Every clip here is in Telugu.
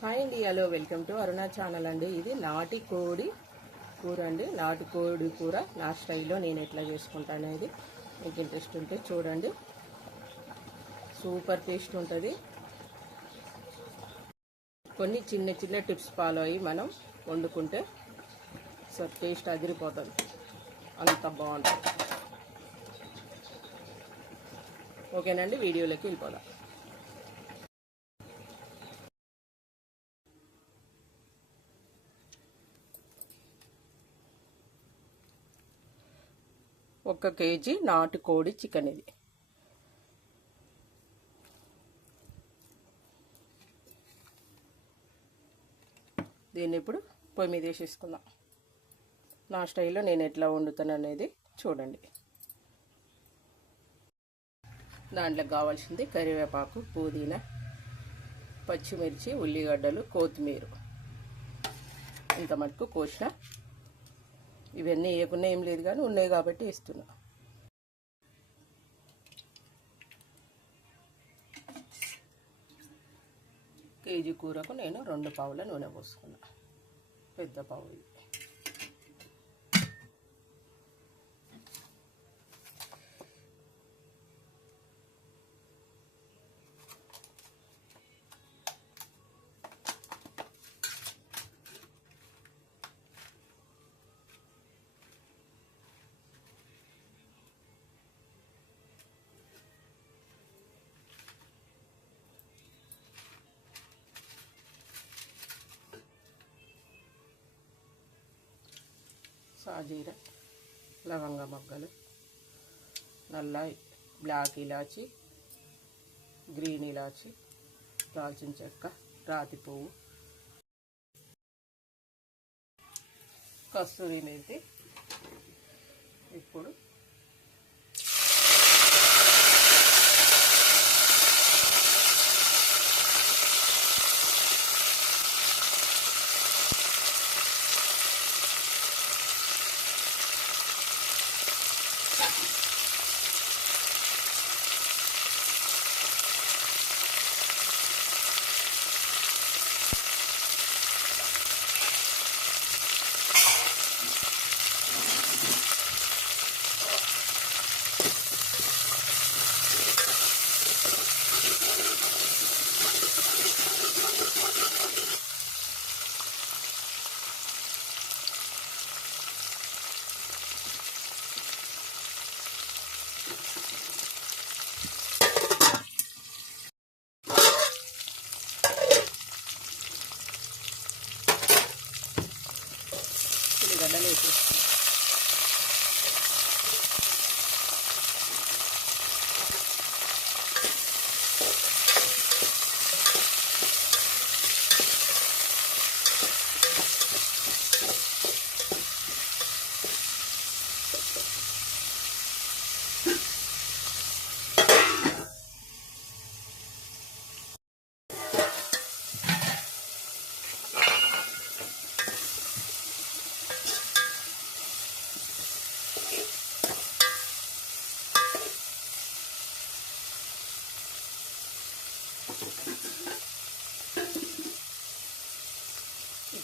హాయ్ అండి hello welcome to Aruna channel అండి. ఇది నాటి కోడి కూర అండి. నాటి కోడి కూర నా స్టైల్లో నేను ఎట్లా చేసుకుంటాను అనేది మీకు ఇంట్రెస్ట్ ఉంటే చూడండి. సూపర్ టేస్ట్ ఉంటుంది. కొన్ని చిన్న చిన్న టిప్స్ ఫాలో అయ్యి మనం వండుకుంటే సో టేస్ట్ అదిరిపోతుంది. అంత బాగుంటుంది. ఓకేనండి వీడియోలోకి వెళ్ళిపోదాం. ఒక కేజీ నాటుకోడి చికెన్ ఇది. దీన్ని ఇప్పుడు పొయ్యి మీద వేసేసుకుందాం. నా స్టైల్లో నేను ఎట్లా వండుతాను అనేది చూడండి. దాంట్లోకి కావాల్సింది కరివేపాకు పుదీనా పచ్చిమిర్చి ఉల్లిగడ్డలు కొత్తిమీర. ఇంత మటుకు కోసిన ఇవన్నీ వేయకుండా ఏం లేదు కానీ ఉన్నాయి కాబట్టి ఇస్తున్నా కేజీ కూరకు నేను రెండు పావుల నూనె పోసుకున్నా. పెద్ద పావు సాజీర లవంగ మొగ్గలు నల్ల బ్లాక్ ఇలాచి గ్రీన్ ఇలాచి దాల్చిన చెక్క రాతి పువ్వు కస్తూరి మెంతి. ఇప్పుడు ఉల్లిగడ్డలు వేసేస్తాం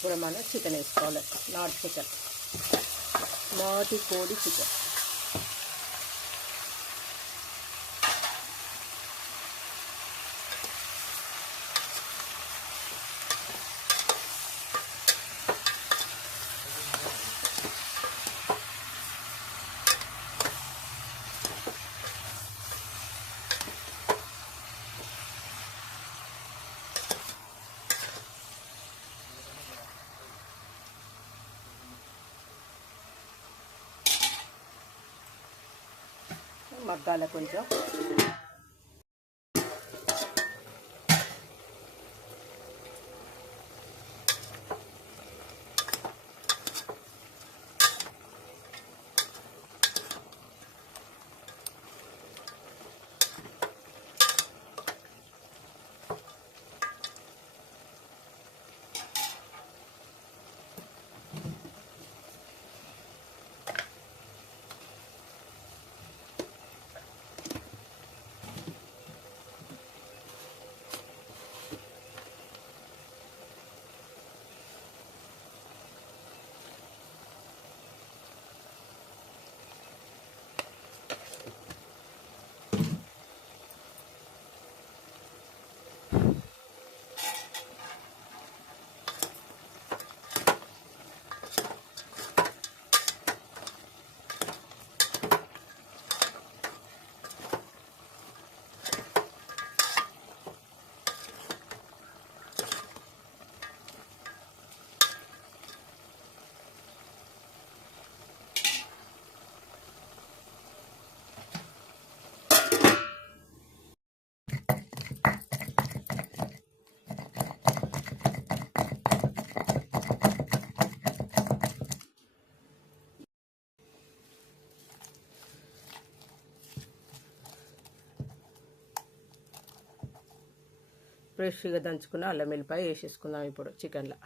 ఇప్పుడు మనం చికెన్ వేసుకోవాలి. నాటు చికెన్. నాటు కోడి చికెన్. మగ్గాల కొంచెం. ఫ్రెష్గా దంచుకున్న అల్లం వెల్లిపాయ వేసేసుకుందాం ఇప్పుడు చికెన్లో.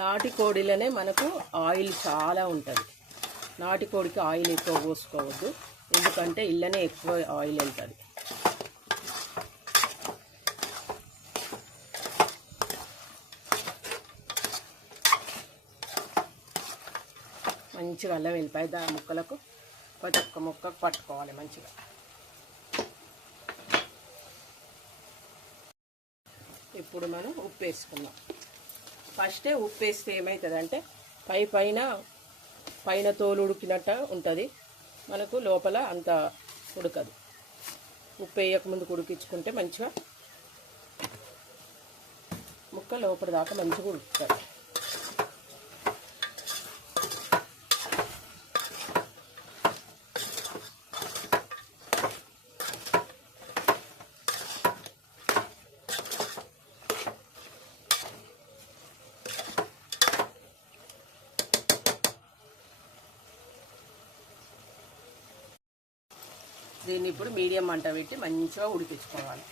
నాటి కోడిలోనే మనకు ఆయిల్ చాలా ఉంటుంది. నాటి కోడికి ఆయిల్ ఎక్కువ పోసుకోవద్దు. ఎందుకంటే ఇళ్ళనే ఎక్కువ ఆయిల్ వెళ్తుంది. మంచిగా అల్లం వెళ్ళిపోయి దా ముక్కలకు ప్రతి ఒక్క ముక్కకు పట్టుకోవాలి మంచిగా. ఇప్పుడు మనం ఉప్పు వేసుకుందాం. ఫస్టే ఉప్పు వేస్తే ఏమవుతుందంటే పై పైన పైన తోలు ఉడికినట్టు ఉంటుంది. మనకు లోపల అంత ఉడకదు. ఉప్పు వేయకముందు ఉడికించుకుంటే మంచిగా ముక్క లోపల దాకా మంచిగా ఉడుకుతుంది. దీన్ని ఇప్పుడు మీడియం మంట పెట్టి మంచిగా ఉడికించుకోవాలి.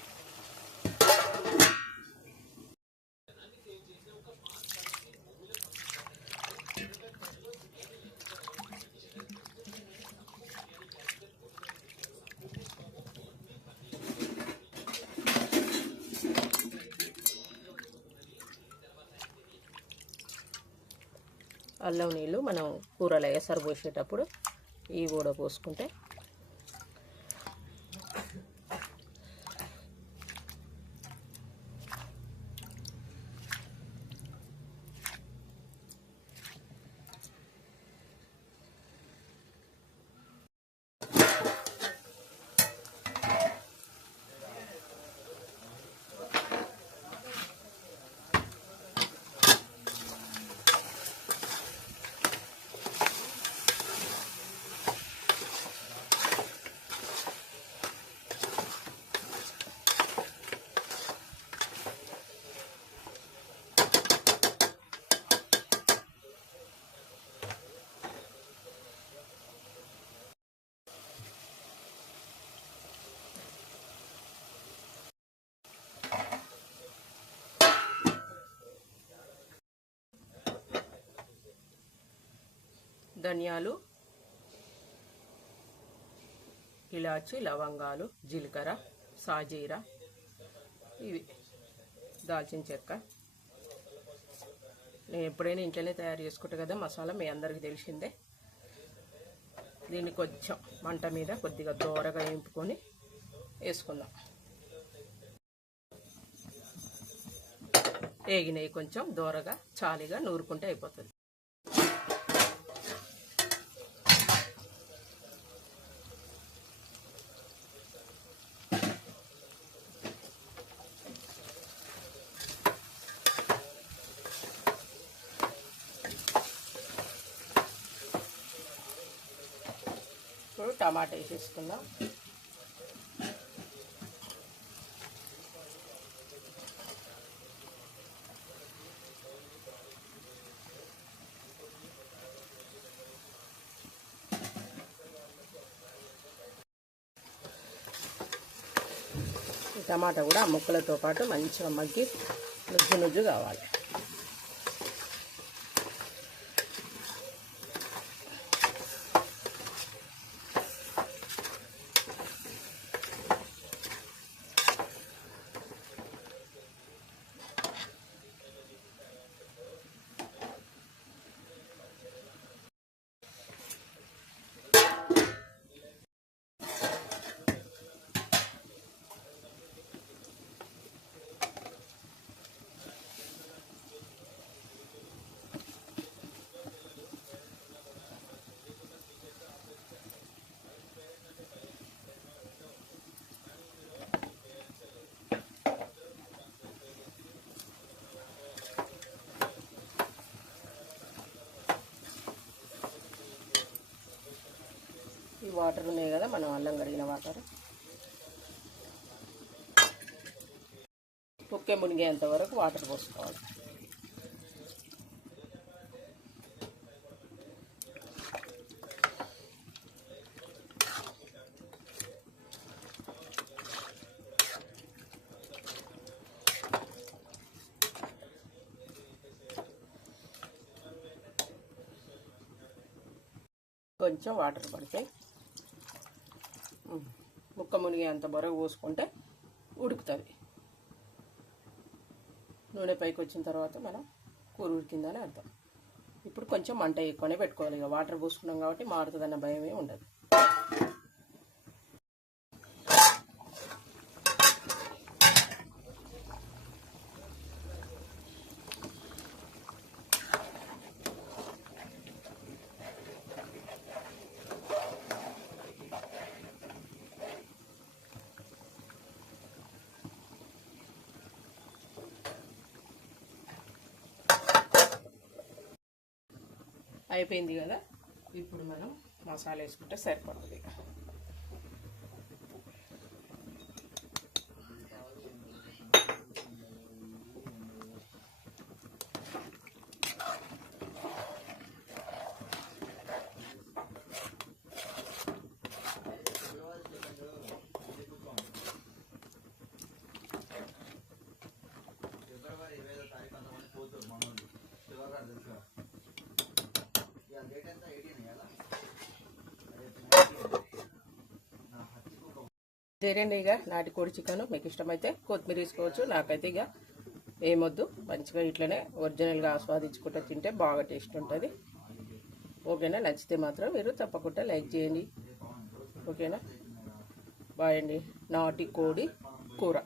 అల్లం నీళ్ళు మనం కూరలో ఎసరు పోసేటప్పుడు ఇవి కూడా పోసుకుంటే ధనియాలు ఇలాచి లవంగాలు జీలకర్ర సాజీర ఇవి దాల్చిన చెక్క. నేను ఎప్పుడైనా ఇంట్లోనే తయారు చేసుకుంటా కదా మసాలా మీ అందరికీ తెలిసిందే. దీన్ని కొంచెం మంట మీద కొద్దిగా దోరగా వేపుకొని వేసుకుందాం. వేగినవి కొంచెం దోరగా చాలిగా నూరుకుంటే అయిపోతుంది ఇప్పుడు టమాటా వేసేసుకుందాం. ఈ టమాటా కూడా ఆ ముక్కలతో పాటు మంచిగా మగ్గి నుజ్జు నుజ్జు కావాలి. వాటర్ ఉన్నాయి కదా మనం అల్లం కడిగిన వాటర్. కుక్కే మునిగేంత వరకు వాటర్ పోసుకోవాలి. కొంచెం వాటర్ పడితే ముక్క మునిగేంత బొరగ పోసుకుంటే ఉడుకుతుంది. నూనె పైకి వచ్చిన తర్వాత మనం కూర ఉడికిందని అర్థం. ఇప్పుడు కొంచెం మంట ఎక్కువనే పెట్టుకోవాలి. ఇక వాటర్ పోసుకున్నాం కాబట్టి మారుతుందన్న భయమే ఉండదు. అయిపోయింది కదా? ఇప్పుడు మనం మసాలా వేసుకుంటే సరిపడుతుంది ఇదేనండి ఇక. నాటికోడి చికెన్ మీకు ఇష్టమైతే కొత్తిమీర వేసుకోవచ్చు. నాకైతే ఇక ఏమొద్దు. మంచిగా ఇట్లనే ఒరిజినల్గా ఆస్వాదించుకుంటూ తింటే బాగా టేస్ట్ ఉంటుంది. ఓకేనా? నచ్చితే మాత్రం మీరు తప్పకుండా లైక్ చేయండి. ఓకేనా? బాయ్ అండి. నాటి కోడి కూర.